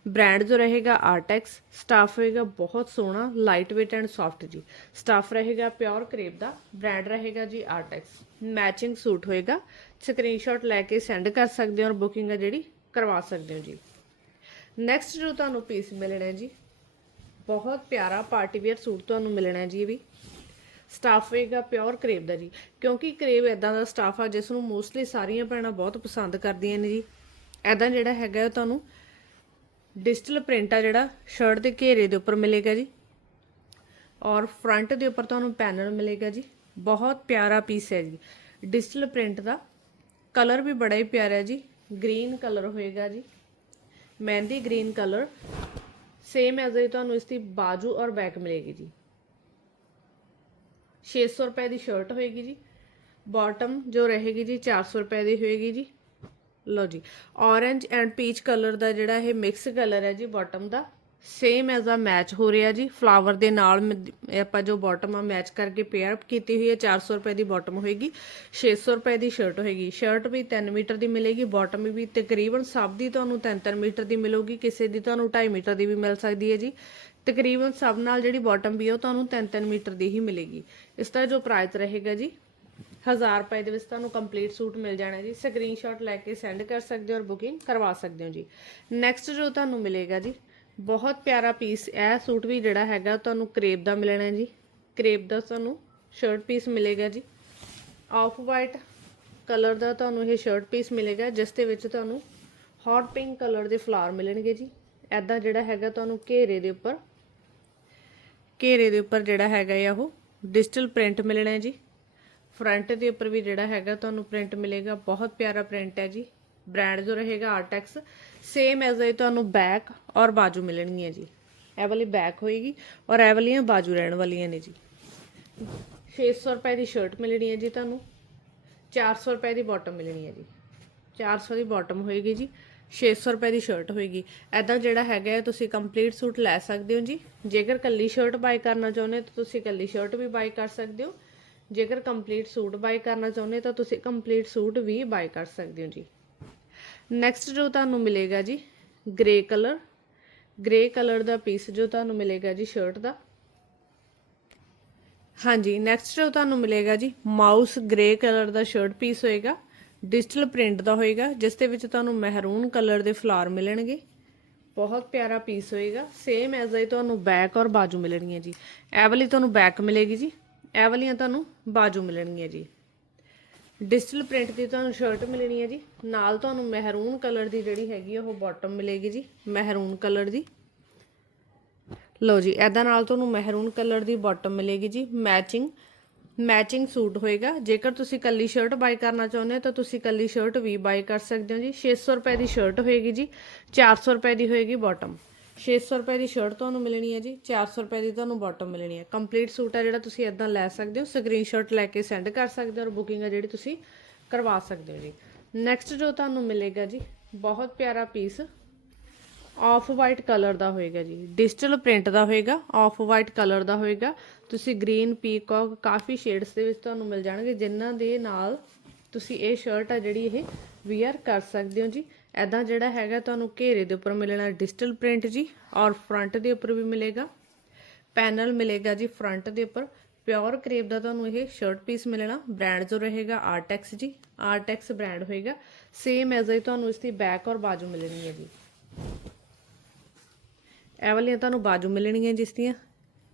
A: ਬ੍ਰਾਂਡ ਜੋ ਰਹੇਗਾ ਆਰਟੈਕਸ ਸਟਾਫ ਹੋਏਗਾ ਬਹੁਤ ਸੋਹਣਾ ਲਾਈਟ weight ਐਂਡ ਸੌਫਟ ਜੀ। ਸਟਾਫ ਰਹੇਗਾ ਪਿਓਰ ਕਰੇਪ ਦਾ ਬ੍ਰਾਂਡ ਰਹੇਗਾ ਜੀ ਆਰਟੈਕਸ ਮੈਚਿੰਗ ਸੂਟ ਹੋਏਗਾ ਸਕਰੀਨਸ਼ਾਟ ਲੈ ਕੇ ਸੈਂਡ ਕਰ ਸਕਦੇ ਹੋ ਔਰ ਬੁਕਿੰਗ ਆ ਜਿਹੜੀ ਕਰਵਾ ਸਕਦੇ ਹੋ ਜੀ। ਨੈਕਸਟ ਜੋ ਤੁਹਾਨੂੰ ਪੀਸ ਮਿਲਣਾ ਹੈ ਜੀ, ਬਹੁਤ ਪਿਆਰਾ ਪਾਰਟੀ ਵੇਅਰ ਸੂਟ ਤੁਹਾਨੂੰ ਮਿਲਣਾ ਹੈ ਜੀ ਇਹ ਵੀ। ਸਟਾਫ ਹੋਏਗਾ ਪਿਓਰ ਕਰੇਵ ਦਾ ਜੀ। ਕਿਉਂਕਿ ਕਰੇਵ ਇਦਾਂ ਦਾ ਸਟਾਫ ਆ, ਜਿਸ ਨੂੰ ਮੋਸਟਲੀ ਸਾਰੀਆਂ ਭੈਣਾਂ ਬਹੁਤ ਪਸੰਦ ਕਰਦੀਆਂ ਨੇ ਜੀ। ਐਦਾਂ ਜਿਹੜਾ ਹੈਗਾ ਤੁਹਾਨੂੰ ਡਿਜੀਟਲ ਪ੍ਰਿੰਟ ਆ ਜਿਹੜਾ ਸ਼ਰਟ ਦੇ ਘੇਰੇ ਦੇ ਉੱਪਰ ਮਿਲੇਗਾ ਜੀ। ਔਰ ਫਰੰਟ ਦੇ ਉੱਪਰ ਤੁਹਾਨੂੰ ਪੈਨਲ ਮਿਲੇਗਾ ਜੀ। ਬਹੁਤ ਪਿਆਰਾ ਪੀਸ ਹੈ ਜੀ। ਡਿਜੀਟਲ ਪ੍ਰਿੰਟ ਦਾ ਕਲਰ ਵੀ ਬੜਾ ਹੀ ਪਿਆਰਾ ਹੈ ਜੀ। ਗ੍ਰੀਨ ਕਲਰ ਹੋਏਗਾ ਜੀ। Mehndi green colour same as ਹੀ ਤੁਹਾਨੂੰ ਇਸ ਦੀ ਬਾਜੂ ਔਰ ਬੈਕ ਮਿਲੇਗੀ ਜੀ। 600 ਰੁਪਏ ਦੀ ਸ਼ਰਟ ਹੋਏਗੀ ਜੀ। ਬਾਟਮ ਜੋ ਰਹੇਗੀ ਜੀ 400 ਰੁਪਏ ਦੀ ਹੋਏਗੀ ਜੀ। ਲਓ ਜੀ, orange ਐਂਡ ਪੀਚ ਕਲਰ ਦਾ ਜਿਹੜਾ ਇਹ ਮਿਕਸ ਕਲਰ ਹੈ ਜੀ ਬਾਟਮ ਦਾ ਸੇਮ ਐਜ਼ ਆ ਮੈਚ ਹੋ ਰਿਹਾ ਜੀ। ਫਲਾਵਰ ਦੇ ਨਾਲ ਮ- ਆਪਾਂ ਜੋ ਬਾਟਮ ਆ ਮੈਚ ਕਰਕੇ ਪੇਅਰ ਕੀਤੀ ਹੋਈ ਹੈ 400 ਰੁਪਏ ਦੀ ਬਾਟਮ ਹੋਏਗੀ। 600 ਰੁਪਏ ਦੀ ਸ਼ਰਟ ਹੋਏਗੀ। ਸ਼ਰਟ ਵੀ 3 ਮੀਟਰ ਦੀ ਮਿਲੇਗੀ ਬਾਟਮ ਵੀ ਤਕਰੀਬਨ ਸਭ ਦੀ ਤੁਹਾਨੂੰ 3-3 ਮੀਟਰ ਦੀ ਮਿਲੂਗੀ, ਕਿਸੇ ਦੀ ਤੁਹਾਨੂੰ 2.5 ਮੀਟਰ ਦੀ ਵੀ ਮਿਲ ਸਕਦੀ ਹੈ ਜੀ। ਤਕਰੀਬਨ ਸਭ ਨਾਲ ਜਿਹੜੀ ਬਾਟਮ ਵੀ ਹੈ ਉਹ ਤੁਹਾਨੂੰ 3-3 ਮੀਟਰ ਦੀ ਹੀ ਮਿਲੇਗੀ। ਇਸ ਦਾ ਜੋ ਪ੍ਰਾਈਸ ਰਹੇਗਾ ਜੀ 1000 ਰੁਪਏ ਦੇ ਵਿੱਚ ਤੁਹਾਨੂੰ ਕੰਪਲੀਟ ਸੂਟ ਮਿਲ ਜਾਣਾ ਜੀ। ਸਕਰੀਨਸ਼ਾਟ ਲੈ ਕੇ ਸੈਂਡ ਕਰ ਸਕਦੇ ਹੋ ਔਰ ਬੁਕਿੰਗ ਕਰਵਾ ਸਕਦੇ ਹੋ ਜੀ। ਨੈਕਸਟ ਜੋ ਤੁਹਾਨੂੰ ਮਿਲੇਗਾ ਜੀ, ਬਹੁਤ ਪਿਆਰਾ ਪੀਸ ਇਹ ਸੂਟ ਵੀ ਜਿਹੜਾ ਹੈਗਾ ਤੁਹਾਨੂੰ ਕਰੇਪ ਦਾ ਮਿਲਣਾ ਜੀ। ਕਰੇਪ ਦਾ ਤੁਹਾਨੂੰ ਸ਼ਰਟ ਪੀਸ ਮਿਲੇਗਾ ਜੀ। ਆਫ ਵਾਈਟ ਕਲਰ ਦਾ ਤੁਹਾਨੂੰ ਇਹ ਸ਼ਰਟ ਪੀਸ ਮਿਲੇਗਾ, ਜਿਸ ਦੇ ਵਿੱਚ ਤੁਹਾਨੂੰ ਹੌਟ ਪਿੰਕ ਕਲਰ ਦੇ ਫਲਾਵਰ ਮਿਲਣਗੇ ਜੀ। ਐਦਾਂ ਜਿਹੜਾ ਹੈਗਾ, ਤੁਹਾਨੂੰ ਘੇਰੇ ਦੇ ਉੱਪਰ ਘੇਰੇ ਦੇ ਉੱਪਰ ਜਿਹੜਾ ਹੈਗਾ ਆ ਉਹ ਡਿਜੀਟਲ ਪ੍ਰਿੰਟ ਮਿਲਣਾ ਹੈ ਜੀ। ਫਰੰਟ ਦੇ ਉੱਪਰ ਵੀ ਜਿਹੜਾ ਹੈਗਾ ਤੁਹਾਨੂੰ ਪ੍ਰਿੰਟ ਮਿਲੇਗਾ। ਬਹੁਤ ਪਿਆਰਾ ਪ੍ਰਿੰਟ ਹੈ ਜੀ। ਬ੍ਰਾਂਡ ਜੋ ਰਹੇਗਾ ਆਰਟੈਕਸ ਸੇਮ ਐਜ਼ ਇਹ ਤੁਹਾਨੂੰ ਬੈਕ ਔਰ ਬਾਜੂ ਮਿਲਣਗੀਆਂ ਜੀ। ਇਹ ਵਾਲੀ ਬੈਕ ਹੋਏਗੀ ਔਰ ਇਹ ਵਾਲੀਆਂ ਬਾਜੂ ਰਹਿਣ ਵਾਲੀਆਂ ਨੇ ਜੀ। 600 ਰੁਪਏ ਦੀ ਸ਼ਰਟ ਮਿਲਣੀ ਹੈ ਜੀ ਤੁਹਾਨੂੰ। 400 ਰੁਪਏ ਦੀ ਬਾਟਮ ਮਿਲਣੀ ਹੈ ਜੀ। 400 ਦੀ ਬਾਟਮ ਹੋਏਗੀ ਜੀ। 600 ਰੁਪਏ ਦੀ ਸ਼ਰਟ ਹੋਏਗੀ। ਐਦਾਂ ਜਿਹੜਾ ਹੈਗਾ ਹੈ, ਤੁਸੀਂ ਕੰਪਲੀਟ ਸੂਟ ਲੈ ਸਕਦੇ ਹੋ ਜੀ। ਜੇਕਰ ਕੱਲੀ ਸ਼ਰਟ ਬਾਈ ਕਰਨਾ ਚਾਹੁੰਦੇ ਹੋ, ਤਾਂ ਤੁਸੀਂ ਕੱਲੀ ਸ਼ਰਟ ਵੀ ਬਾਈ ਕਰ ਸਕਦੇ ਹੋ। ਜੇਕਰ ਕੰਪਲੀਟ ਸੂਟ ਬਾਈ ਕਰਨਾ ਚਾਹੁੰਦੇ ਤਾਂ ਤੁਸੀਂ ਕੰਪਲੀਟ ਸੂਟ ਵੀ ਬਾਈ ਕਰ ਸਕਦੇ ਹੋ ਜੀ। ਨੈਕਸਟ ਜੋ ਤੁਹਾਨੂੰ ਮਿਲੇਗਾ ਜੀ ਗ੍ਰੇ ਕਲਰ ਗ੍ਰੇ ਕਲਰ ਦਾ ਪੀਸ ਜੋ ਤੁਹਾਨੂੰ ਮਿਲੇਗਾ ਜੀ ਸ਼ਰਟ ਦਾ। ਹਾਂਜੀ ਨੈਕਸਟ ਜੋ ਤੁਹਾਨੂੰ ਮਿਲੇਗਾ ਜੀ ਮਾਊਸ ਗ੍ਰੇ ਕਲਰ ਦਾ ਸ਼ਰਟ ਪੀਸ ਹੋਏਗਾ। ਡਿਜੀਟਲ ਪ੍ਰਿੰਟ ਦਾ ਹੋਏਗਾ, ਜਿਸ ਦੇ ਵਿੱਚ ਤੁਹਾਨੂੰ ਮਹਿਰੂਨ ਕਲਰ ਦੇ ਫਲਾਰ ਮਿਲਣਗੇ। ਬਹੁਤ ਪਿਆਰਾ ਪੀਸ ਹੋਏਗਾ। ਸੇਮ ਐਜ਼ ਹੀ ਤੁਹਾਨੂੰ ਬੈਕ ਔਰ ਬਾਜੂ ਮਿਲਣਗੀਆਂ ਜੀ। ਇਹ ਵਾਲੀ ਤੁਹਾਨੂੰ ਬੈਕ ਮਿਲੇਗੀ ਜੀ। ਇਹ ਵਾਲੀਆਂ ਤੁਹਾਨੂੰ ਬਾਜੂ ਮਿਲਣਗੀਆਂ ਜੀ। ਡਿਜੀਟਲ ਪ੍ਰਿੰਟ ਦੀ ਤੁਹਾਨੂੰ ਸ਼ਰਟ ਮਿਲਣੀ ਹੈ ਜੀ। ਨਾਲ ਤੁਹਾਨੂੰ ਮਹਿਰੂਨ ਕਲਰ ਦੀ ਜਿਹੜੀ ਹੈਗੀ ਆ, ਉਹ ਬਾਟਮ ਮਿਲੇਗੀ ਜੀ, ਮਹਿਰੂਨ ਕਲਰ ਦੀ। ਲਓ ਜੀ ਐਦਾਂ ਨਾਲ ਤੁਹਾਨੂੰ ਮਹਿਰੂਨ ਕਲਰ ਦੀ ਬਾਟਮ ਮਿਲੇਗੀ ਜੀ। ਮੈਚਿੰਗ ਮੈਚਿੰਗ ਸੂਟ ਹੋਏਗਾ। ਜੇਕਰ ਤੁਸੀਂ ਕੱਲੀ ਸ਼ਰਟ ਬਾਈ ਕਰਨਾ ਚਾਹੁੰਦੇ ਹੋ, ਤਾਂ ਤੁਸੀਂ ਕੱਲੀ ਸ਼ਰਟ ਵੀ ਬਾਈ ਕਰ ਸਕਦੇ ਹੋ ਜੀ। 600 ਰੁਪਏ ਦੀ ਸ਼ਰਟ ਹੋਏਗੀ ਜੀ 400 ਰੁਪਏ ਦੀ ਹੋਏਗੀ ਬਾਟਮ 600 ਰੁਪਏ ਦੀ ਸ਼ਰਟ ਤੁਹਾਨੂੰ ਮਿਲਣੀ ਹੈ ਜੀ 400 ਰੁਪਏ ਦੀ ਤੁਹਾਨੂੰ ਬਾਟਮ ਮਿਲਣੀ ਹੈ। ਕੰਪਲੀਟ ਸੂਟ ਹੈ ਜਿਹੜਾ ਤੁਸੀਂ ਇਦਾਂ ਲੈ ਸਕਦੇ ਹੋ ਸਕਰੀਨਸ਼ਾਟ ਲੈ ਕੇ ਸੈਂਡ ਕਰ ਸਕਦੇ ਹੋ ਔਰ ਬੁਕਿੰਗ ਹੈ ਜਿਹੜੀ ਤੁਸੀਂ ਕਰਵਾ ਸਕਦੇ ਹੋ ਜੀ। ਨੈਕਸਟ ਜੋ ਤੁਹਾਨੂੰ ਮਿਲੇਗਾ ਜੀ, ਬਹੁਤ ਪਿਆਰਾ ਪੀਸ ਆਫ ਵਾਈਟ ਕਲਰ ਦਾ ਹੋਏਗਾ ਜੀ। ਡਿਜੀਟਲ ਪ੍ਰਿੰਟ ਦਾ ਹੋਏਗਾ, ਆਫ ਵਾਈਟ ਕਲਰ ਦਾ ਹੋਏਗਾ। ਤੁਸੀਂ ਗ੍ਰੀਨ, ਪੀਕੌਕ, ਕਾਫੀ ਸ਼ੇਡਸ ਦੇ ਵਿੱਚ ਤੁਹਾਨੂੰ ਮਿਲ ਜਾਣਗੇ, ਜਿਨ੍ਹਾਂ ਦੇ ਨਾਲ ਤੁਸੀਂ ਇਹ ਸ਼ਰਟ ਆ ਜਿਹੜੀ ਇਹ ਵੀਅਰ ਕਰ ਸਕਦੇ ਹੋ ਜੀ। ਐਦਾਂ ਜਿਹੜਾ ਹੈਗਾ ਤੁਹਾਨੂੰ ਘੇਰੇ ਦੇ ਉੱਪਰ ਮਿਲਣਾ ਡਿਜੀਟਲ ਪ੍ਰਿੰਟ ਜੀ, ਔਰ ਫਰੰਟ ਦੇ ਉੱਪਰ ਵੀ ਮਿਲੇਗਾ। ਪੈਨਲ ਮਿਲੇਗਾ ਜੀ ਫਰੰਟ ਦੇ ਉੱਪਰ। ਪਿਓਰ ਕਰੇਪ ਦਾ ਤੁਹਾਨੂੰ ਇਹ ਸ਼ਰਟ ਪੀਸ ਮਿਲਣਾ। ਬ੍ਰਾਂਡ ਜੋ ਰਹੇਗਾ ਆਰਟੈਕਸ ਜੀ। ਆਰਟੈਕਸ ਬ੍ਰਾਂਡ ਹੋਏਗਾ। ਸੇਮ ਐਜ਼ ਹੀ ਤੁਹਾਨੂੰ ਇਸ ਦੀ ਬੈਕ ਔਰ ਬਾਜੂ ਮਿਲਣੀ ਹੈ ਜੀ। ਇਹ ਵਾਲੀਆਂ ਤੁਹਾਨੂੰ ਬਾਜੂ ਮਿਲਣਗੀਆਂ ਜਿਸ ਦੀਆਂ।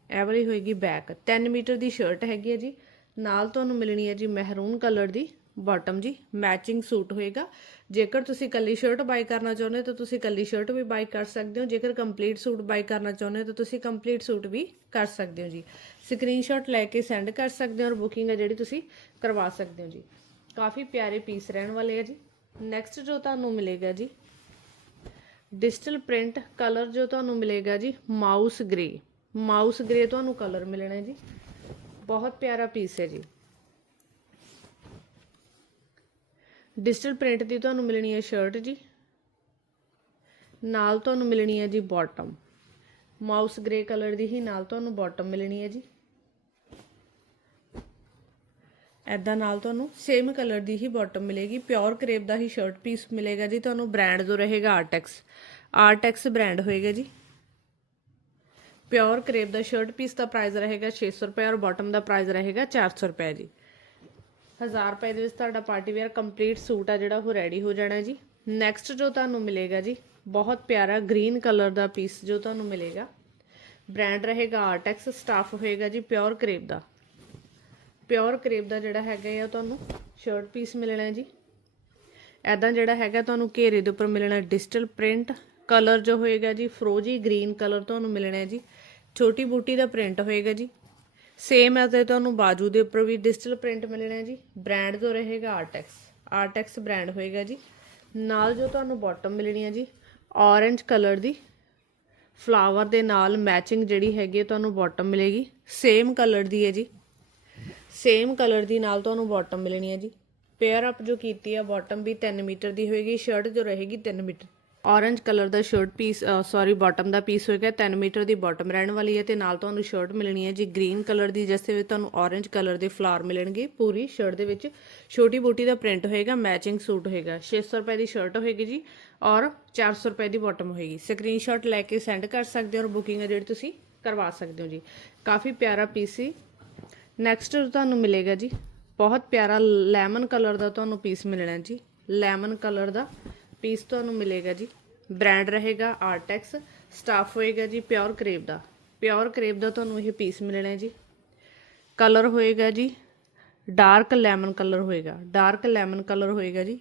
A: ਇਹ ਵਾਲੀ ਹੋਏਗੀ ਬੈਕ 3 ਮੀਟਰ ਦੀ ਸ਼ਰਟ ਹੈਗੀ ਹੈ ਜੀ। ਨਾਲ ਤੁਹਾਨੂੰ ਮਿਲਣੀ ਹੈ ਜੀ ਮਹਿਰੂਨ ਕਲਰ ਦੀ। ਬਾਟਮ ਜੀ। ਮੈਚਿੰਗ ਸੂਟ ਹੋਏਗਾ। ਜੇਕਰ ਤੁਸੀਂ ਕੱਲੀ ਸ਼ਰਟ ਬਾਈ ਕਰਨਾ ਚਾਹੁੰਦੇ ਹੋ, ਤਾਂ ਤੁਸੀਂ ਕੱਲੀ ਸ਼ਰਟ ਵੀ ਬਾਈ ਕਰ ਸਕਦੇ ਹੋ। ਜੇਕਰ ਕੰਪਲੀਟ ਸੂਟ ਬਾਈ ਕਰਨਾ ਚਾਹੁੰਦੇ ਹੋ, ਤਾਂ ਤੁਸੀਂ ਕੰਪਲੀਟ ਸੂਟ ਵੀ ਕਰ ਸਕਦੇ ਹੋ ਜੀ। ਸਕਰੀਨਸ਼ਾਟ ਲੈ ਕੇ ਸੈਂਡ ਕਰ ਸਕਦੇ ਹੋ ਔਰ ਬੁਕਿੰਗ ਹੈ ਜਿਹੜੀ ਤੁਸੀਂ ਕਰਵਾ ਸਕਦੇ ਹੋ ਜੀ। ਕਾਫੀ ਪਿਆਰੇ ਪੀਸ ਰਹਿਣ ਵਾਲੇ ਆ ਜੀ। ਨੈਕਸਟ ਜੋ ਤੁਹਾਨੂੰ ਮਿਲੇਗਾ ਜੀ ਡਿਜੀਟਲ ਪ੍ਰਿੰਟ ਕਲਰ ਜੋ ਤੁਹਾਨੂੰ ਮਿਲੇਗਾ ਜੀ, ਮਾਊਸ ਗ੍ਰੇ। ਮਾਊਸ ਗ੍ਰੇ ਤੁਹਾਨੂੰ ਕਲਰ ਮਿਲਣਾ ਜੀ। ਬਹੁਤ ਪਿਆਰਾ ਪੀਸ ਹੈ ਜੀ। ਡਿਜੀਟਲ ਪ੍ਰਿੰਟ ਦੀ ਤੁਹਾਨੂੰ ਮਿਲਣੀ ਹੈ ਸ਼ਰਟ ਜੀ। ਨਾਲ ਤੁਹਾਨੂੰ ਮਿਲਣੀ ਹੈ ਜੀ ਬਾਟਮ। ਮਾਊਸ ਗ੍ਰੇ ਕਲਰ ਦੀ ਹੀ ਨਾਲ ਤੁਹਾਨੂੰ ਬਾਟਮ ਮਿਲਣੀ ਹੈ ਜੀ। ਐਦਾਂ ਨਾਲ ਤੁਹਾਨੂੰ ਸੇਮ ਕਲਰ ਦੀ ਹੀ ਬਾਟਮ ਮਿਲੇਗੀ ਪਿਓਰ ਕਰੇਪ ਦਾ ਹੀ ਸ਼ਰਟ ਪੀਸ ਮਿਲੇਗਾ ਜੀ, ਤੁਹਾਨੂੰ ਬ੍ਰਾਂਡ ਜੋ ਰਹੇਗਾ ਆਰਟੈਕਸ ਆਰਟੈਕਸ ਬ੍ਰਾਂਡ ਹੋਏਗਾ ਜੀ। ਪਿਓਰ ਕਰੇਪ ਦਾ ਸ਼ਰਟ ਪੀਸ ਦਾ ਪ੍ਰਾਈਸ ਰਹੇਗਾ 600 ਰੁਪਏ ਔਰ ਬਾਟਮ ਦਾ ਪ੍ਰਾਈਸ ਰਹੇਗਾ 400 ਰੁਪਏ ਜੀ। 1000 ਰੁਪਏ ਦੇ ਵਿੱਚ ਤੁਹਾਡਾ ਪਾਰਟੀ ਵੇਅਰ ਕੰਪਲੀਟ ਸੂਟ ਆ ਜਿਹੜਾ ਉਹ ਰੈਡੀ ਹੋ ਜਾਣਾ ਜੀ। ਨੈਕਸਟ ਜੋ ਤੁਹਾਨੂੰ ਮਿਲੇਗਾ ਜੀ, ਬਹੁਤ ਪਿਆਰਾ ਗ੍ਰੀਨ ਕਲਰ ਦਾ ਪੀਸ ਜੋ ਤੁਹਾਨੂੰ ਮਿਲੇਗਾ। ਬ੍ਰਾਂਡ ਰਹੇਗਾ ਆਰਟੈਕਸ ਸਟਾਫ ਹੋਏਗਾ ਜੀ ਪਿਓਰ ਕਰੇਪ ਦਾ। ਪਿਓਰ ਕਰੇਪ ਦਾ ਜਿਹੜਾ ਹੈਗਾ ਆ, ਤੁਹਾਨੂੰ ਸ਼ਰਟ ਪੀਸ ਮਿਲਣਾ ਜੀ। ਐਦਾਂ ਜਿਹੜਾ ਹੈਗਾ, ਤੁਹਾਨੂੰ ਘੇਰੇ ਦੇ ਉੱਪਰ ਮਿਲਣਾ ਡਿਜੀਟਲ ਪ੍ਰਿੰਟ ਕਲਰ ਜੋ ਹੋਏਗਾ ਜੀ ਫਰੋਜੀ ਗ੍ਰੀਨ ਕਲਰ ਤੁਹਾਨੂੰ ਮਿਲਣਾ ਜੀ। ਛੋਟੀ ਬੂਟੀ ਦਾ ਪ੍ਰਿੰਟ ਹੋਏਗਾ ਜੀ। ਸੇਮ ਐਜ਼ ਇਹ ਤੁਹਾਨੂੰ ਬਾਜੂ ਦੇ ਉੱਪਰ ਵੀ ਡਿਜੀਟਲ ਪ੍ਰਿੰਟ ਮਿਲਣਾ ਜੀ। ਬ੍ਰਾਂਡ ਜੋ ਰਹੇਗਾ ਆਰਟੈਕਸ ਆਰਟੈਕਸ ਬ੍ਰਾਂਡ ਹੋਏਗਾ ਜੀ। ਨਾਲ ਜੋ ਤੁਹਾਨੂੰ ਬਾਟਮ ਮਿਲਣੀ ਹੈ ਜੀ ਔਰੇਂਜ ਕਲਰ ਦੀ। ਫਲਾਵਰ ਦੇ ਨਾਲ ਮੈਚਿੰਗ ਜਿਹੜੀ ਹੈਗੀ ਹੈ ਤੁਹਾਨੂੰ ਬਾਟਮ ਮਿਲੇਗੀ। ਸੇਮ ਕਲਰ ਦੀ ਹੈ ਜੀ। ਸੇਮ ਕਲਰ ਦੀ ਨਾਲ ਤੁਹਾਨੂੰ ਬਾਟਮ ਮਿਲਣੀ ਹੈ ਜੀ। ਪੇਅਰ ਅਪ ਜੋ ਕੀਤੀ ਹੈ ਬਾਟਮ ਵੀ 3 ਮੀਟਰ ਦੀ ਹੋਏਗੀ ਸ਼ਰਟ ਜੋ ਰਹੇਗੀ 3 ਮੀਟਰ। ਔਰੇਂਜ ਕਲਰ ਦਾ ਸ਼ਰਟ ਪੀਸ ਸੌਰੀ ਬਾਟਮ ਦਾ ਪੀਸ ਹੋਏਗਾ 3 ਮੀਟਰ ਦੀ ਬਾਟਮ ਰਹਿਣ ਵਾਲੀ ਹੈ ਤੇ ਨਾਲ ਤੁਹਾਨੂੰ ਸ਼ਰਟ ਮਿਲਣੀ ਹੈ ਜੀ ਗ੍ਰੀਨ ਕਲਰ ਦੀ, ਜਿਸ ਦੇ ਵਿੱਚ ਤੁਹਾਨੂੰ ਔਰੇਂਜ ਕਲਰ ਦੇ ਫਲਾਰ ਮਿਲਣਗੇ। ਪੂਰੀ ਸ਼ਰਟ ਦੇ ਵਿੱਚ ਛੋਟੀ ਬੂਟੀ ਦਾ ਪ੍ਰਿੰਟ ਹੋਏਗਾ ਮੈਚਿੰਗ ਸੂਟ ਹੋਏਗਾ। 600 ਰੁਪਏ ਦੀ ਸ਼ਰਟ ਹੋਏਗੀ ਜੀ ਔਰ 400 ਰੁਪਏ ਦੀ ਬਾਟਮ ਹੋਏਗੀ। ਸਕਰੀਨਸ਼ਾਟ ਲੈ ਕੇ ਸੈਂਡ ਕਰ ਸਕਦੇ ਹੋ ਔਰ ਬੁਕਿੰਗ ਹੈ ਜਿਹੜੀ ਤੁਸੀਂ ਕਰਵਾ ਸਕਦੇ ਹੋ ਜੀ। ਕਾਫੀ ਪਿਆਰਾ ਪੀਸ ਸੀ। ਨੈਕਸਟ ਤੁਹਾਨੂੰ ਮਿਲੇਗਾ ਜੀ। ਬਹੁਤ ਪਿਆਰਾ ਲੈਮਨ ਕਲਰ ਦਾ ਤੁਹਾਨੂੰ ਪੀਸ ਮਿਲਣਾ ਜੀ। ਲੈਮਨ ਕਲਰ ਦਾ ਪੀਸ ਤੁਹਾਨੂੰ ਮਿਲੇਗਾ ਜੀ। ਬ੍ਰਾਂਡ ਰਹੇਗਾ ਆਰਟੈਕਸ ਸਟਾਫ ਹੋਏਗਾ ਜੀ ਪਿਓਰ ਕਰੇਪ ਦਾ। ਪਿਓਰ ਕਰੇਪ ਦਾ ਤੁਹਾਨੂੰ ਇਹ ਪੀਸ ਮਿਲਣਾ ਜੀ। ਕਲਰ ਹੋਏਗਾ ਜੀ। ਡਾਰਕ ਲੈਮਨ ਕਲਰ ਹੋਏਗਾ। ਡਾਰਕ ਲੈਮਨ ਕਲਰ ਹੋਏਗਾ ਜੀ।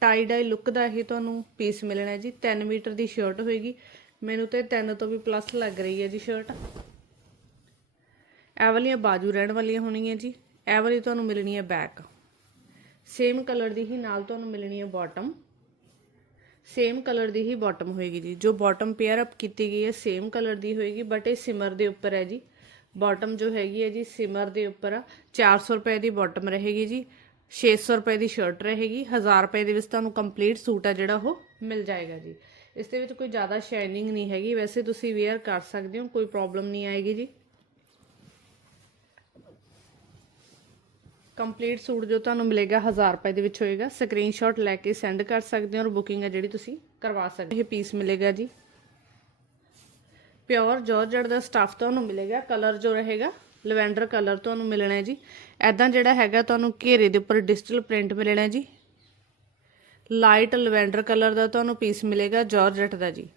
A: ਟਾਈ ਡਾਈ ਲੁੱਕ ਦਾ ਇਹ ਤੁਹਾਨੂੰ ਪੀਸ ਮਿਲਣਾ ਜੀ। 3 ਮੀਟਰ ਦੀ ਸ਼ਰਟ ਹੋਏਗੀ। ਮੈਨੂੰ ਤੇ 3 ਤੋਂ ਵੀ ਪਲੱਸ ਲੱਗ ਰਹੀ ਹੈ ਜੀ ਸ਼ਰਟ ਇਹ ਵਾਲੀਆਂ ਬਾਜੂ ਰਹਿਣ ਵਾਲੀਆਂ ਹੋਣਗੀਆਂ ਜੀ। ਇਹ ਵਾਲੀ ਤੁਹਾਨੂੰ ਮਿਲਣੀ ਹੈ ਬੈਕ ਸੇਮ ਕਲਰ ਦੀ ਹੀ ਨਾਲ ਤੁਹਾਨੂੰ ਮਿਲਣੀ ਹੈ ਬਾਟਮ ਸੇਮ ਕਲਰ ਦੀ ਹੀ ਬਾਟਮ ਹੋਏਗੀ ਜੀ। ਜੋ ਬਾਟਮ ਪੇਅਰ ਅਪ ਕੀਤੀ ਗਈ ਹੈ ਸੇਮ ਕਲਰ ਦੀ ਹੋਏਗੀ ਬਟ ਇਹ ਸਿਮਰ ਦੇ ਉੱਪਰ ਹੈ ਜੀ। ਬਾਟਮ ਜੋ ਹੈਗੀ ਹੈ ਜੀ ਸਿਮਰ ਦੇ ਉੱਪਰ ਆ। 400 ਰੁਪਏ ਦੀ ਬਾਟਮ ਰਹੇਗੀ ਜੀ। 600 ਰੁਪਏ ਦੀ ਸ਼ਰਟ ਰਹੇਗੀ। 1000 ਰੁਪਏ ਦੇ ਵਿੱਚ ਤੁਹਾਨੂੰ ਕੰਪਲੀਟ ਸੂਟ ਆ ਜਿਹੜਾ ਉਹ ਮਿਲ ਜਾਏਗਾ ਜੀ। ਇਸ ਦੇ ਵਿੱਚ ਕੋਈ ਜ਼ਿਆਦਾ ਸ਼ਾਈਨਿੰਗ ਨਹੀਂ ਹੈਗੀ। ਵੈਸੇ ਤੁਸੀਂ ਵੇਅਰ ਕਰ ਸਕਦੇ ਹੋ, ਕੋਈ ਪ੍ਰੋਬਲਮ ਨਹੀਂ ਆਏਗੀ ਜੀ। ਕੰਪਲੀਟ ਸੂਟ ਜੋ ਤੁਹਾਨੂੰ ਮਿਲੇਗਾ 1000 ਰੁਪਏ ਦੇ ਵਿੱਚ ਹੋਏਗਾ। ਸਕਰੀਨਸ਼ਾਟ ਲੈ ਕੇ ਸੈਂਡ ਕਰ ਸਕਦੇ ਹੋ ਔਰ ਬੁਕਿੰਗ ਹੈ ਜਿਹੜੀ ਤੁਸੀਂ ਕਰਵਾ ਸਕਦੇ ਇਹ ਪੀਸ ਮਿਲੇਗਾ ਜੀ। ਪਿਓਰ ਜਾਰਜਟ ਦਾ ਸਟਫ ਤੁਹਾਨੂੰ ਮਿਲੇਗਾ ਕਲਰ ਜੋ ਰਹੇਗਾ ਲਵੈਂਡਰ ਕਲਰ ਤੁਹਾਨੂੰ ਮਿਲਣਾ ਹੈ ਜੀ। ਐਦਾਂ ਜਿਹੜਾ ਹੈਗਾ ਤੁਹਾਨੂੰ ਘੇਰੇ ਦੇ ਉੱਪਰ ਡਿਜੀਟਲ ਪ੍ਰਿੰਟ ਮਿਲਣਾ ਹੈ ਜੀ। ਲਾਈਟ ਲਵੈਂਡਰ ਕਲਰ ਦਾ ਤੁਹਾਨੂੰ ਪੀਸ ਮਿਲੇਗਾ ਜਾਰਜਟ ਦਾ ਜੀ।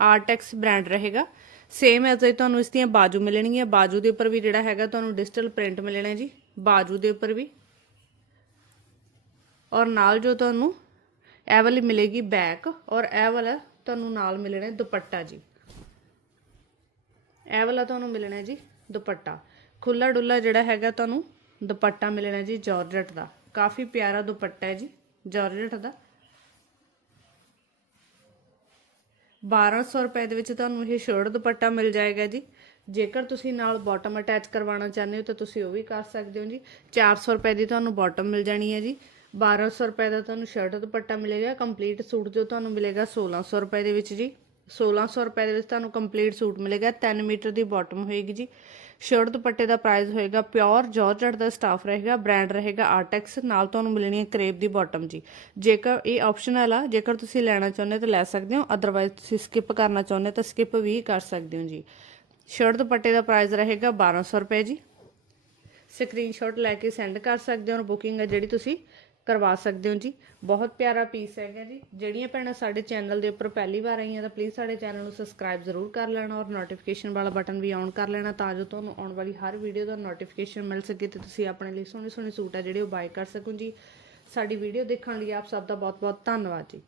A: ਆਰਟੈਕਸ ਬ੍ਰਾਂਡ ਰਹੇਗਾ। ਸੇਮ ਐਜ਼ ਤੁਹਾਨੂੰ ਇਸ ਦੀਆਂ ਬਾਜੂ ਮਿਲਣਗੀਆਂ। ਬਾਜੂ ਦੇ ਉੱਪਰ ਵੀ ਜਿਹੜਾ ਹੈਗਾ ਤੁਹਾਨੂੰ ਡਿਜੀਟਲ ਪ੍ਰਿੰਟ ਮਿਲਣਾ ਹੈ ਜੀ। ਬਾਜੂ ਦੇ ਉੱਪਰ ਵੀ। ਔਰ ਨਾਲ ਜੋ ਤੁਹਾਨੂੰ ਇਹ ਵਾਲੀ ਮਿਲੇਗੀ ਬੈਕ ਔਰ ਇਹ ਵਾਲਾ ਤੁਹਾਨੂੰ ਨਾਲ ਮਿਲਣਾ ਦੁਪੱਟਾ ਜੀ। ਇਹ ਵਾਲਾ ਤੁਹਾਨੂੰ ਮਿਲਣਾ ਜੀ ਦੁਪੱਟਾ। ਖੁੱਲਾ ਡੁੱਲਾ ਜਿਹੜਾ ਹੈਗਾ ਤੁਹਾਨੂੰ ਦੁਪੱਟਾ ਮਿਲਣਾ ਜੀ ਜਾਰਜਟ ਦਾ। ਕਾਫੀ ਪਿਆਰਾ ਦੁਪੱਟਾ ਹੈ ਜੀ ਜਾਰਜਟ ਦਾ। 1200 ਰੁਪਏ ਦੇ ਵਿੱਚ ਤੁਹਾਨੂੰ ਇਹ ਸ਼ਰਟ ਦੁਪੱਟਾ ਮਿਲ ਜਾਏਗਾ ਜੀ। ਜੇਕਰ ਤੁਸੀਂ ਨਾਲ ਬਾਟਮ ਅਟੈਚ ਕਰਵਾਉਣਾ ਚਾਹੁੰਦੇ ਹੋ ਤਾਂ ਤੁਸੀਂ ਉਹ ਵੀ ਕਰ ਸਕਦੇ ਹੋ ਜੀ। 400 ਰੁਪਏ ਦੀ ਤੁਹਾਨੂੰ ਬਾਟਮ ਮਿਲ ਜਾਣੀ ਹੈ ਜੀ। 1200 ਰੁਪਏ ਦਾ ਤੁਹਾਨੂੰ ਸ਼ਰਟ ਦੁਪੱਟਾ ਮਿਲੇਗਾ। ਕੰਪਲੀਟ ਸੂਟ ਜੋ ਤੁਹਾਨੂੰ ਮਿਲੇਗਾ 1600 ਰੁਪਏ ਦੇ ਵਿੱਚ ਜੀ। 1600 ਰੁਪਏ ਦੇ ਵਿੱਚ ਤੁਹਾਨੂੰ ਕੰਪਲੀਟ ਸੂਟ ਮਿਲੇਗਾ। 3 ਮੀਟਰ ਦੀ ਬਾਟਮ ਹੋਏਗੀ ਜੀ। ਸ਼ਰਟ ਦੁਪੱਟੇ ਦਾ ਪ੍ਰਾਈਸ ਹੋਏਗਾ ਪਿਓਰ ਜਾਰਜਟ ਦਾ ਸਟਾਫ ਰਹੇਗਾ ਬ੍ਰਾਂਡ ਰਹੇਗਾ ਆਰਟੈਕਸ ਨਾਲ ਤੁਹਾਨੂੰ ਮਿਲਣੀ ਹੈ ਕਰੇਪ ਦੀ ਬਾਟਮ ਜੀ। ਜੇਕਰ ਇਹ ਆਪਸ਼ਨਲ ਆ, ਜੇਕਰ ਤੁਸੀਂ ਲੈਣਾ ਚਾਹੁੰਦੇ ਹੋ ਤਾਂ ਲੈ ਸਕਦੇ ਹੋ। ਅਦਰਵਾਈਜ਼ ਤੁਸੀਂ ਸਕਿਪ ਕਰਨਾ ਚਾਹੁੰਦੇ ਹੋ ਤਾਂ ਸਕਿਪ ਵੀ ਕਰ ਸਕਦੇ ਹੋ ਜੀ। ਸ਼ਰਟ ਦੁਪੱਟੇ ਦਾ ਪ੍ਰਾਈਸ ਰਹੇਗਾ 1200 ਰੁਪਏ ਜੀ। ਸਕਰੀਨਸ਼ਾਟ ਲੈ ਕੇ ਸੈਂਡ ਕਰ ਸਕਦੇ ਹੋ ਔਰ ਬੁਕਿੰਗ ਹੈ ਜਿਹੜੀ ਤੁਸੀਂ ਕਰਵਾ ਸਕਦੇ ਹੋ ਜੀ। ਬਹੁਤ ਪਿਆਰਾ ਪੀਸ ਹੈਗਾ ਜੀ। ਜਿਹੜੀਆਂ ਭੈਣਾਂ ਸਾਡੇ ਚੈਨਲ ਦੇ ਉੱਪਰ ਪਹਿਲੀ ਵਾਰ ਆਈਆਂ ਤਾਂ ਪਲੀਜ਼ ਸਾਡੇ ਚੈਨਲ ਨੂੰ ਸਬਸਕ੍ਰਾਈਬ ਜ਼ਰੂਰ ਕਰ ਲੈਣਾ ਔਰ ਨੋਟੀਫਿਕੇਸ਼ਨ ਵਾਲਾ ਬਟਨ ਵੀ ਔਨ ਕਰ ਲੈਣਾ ਤਾਂ ਜੋ ਤੁਹਾਨੂੰ ਆਉਣ ਵਾਲੀ ਹਰ ਵੀਡੀਓ ਦਾ ਨੋਟੀਫਿਕੇਸ਼ਨ ਮਿਲ ਸਕੇ ਤੇ ਤੁਸੀਂ ਆਪਣੇ ਲਈ ਸੋਹਣੇ ਸੋਹਣੇ ਸੂਟ ਆ ਜਿਹੜੇ ਉਹ ਬਾਏ ਕਰ ਸਕੋ ਜੀ। ਸਾਡੀ ਵੀਡੀਓ ਦੇਖਣ ਲਈ ਆਪ ਸਭ ਦਾ ਬਹੁਤ ਬਹੁਤ ਧੰਨਵਾਦ ਜੀ।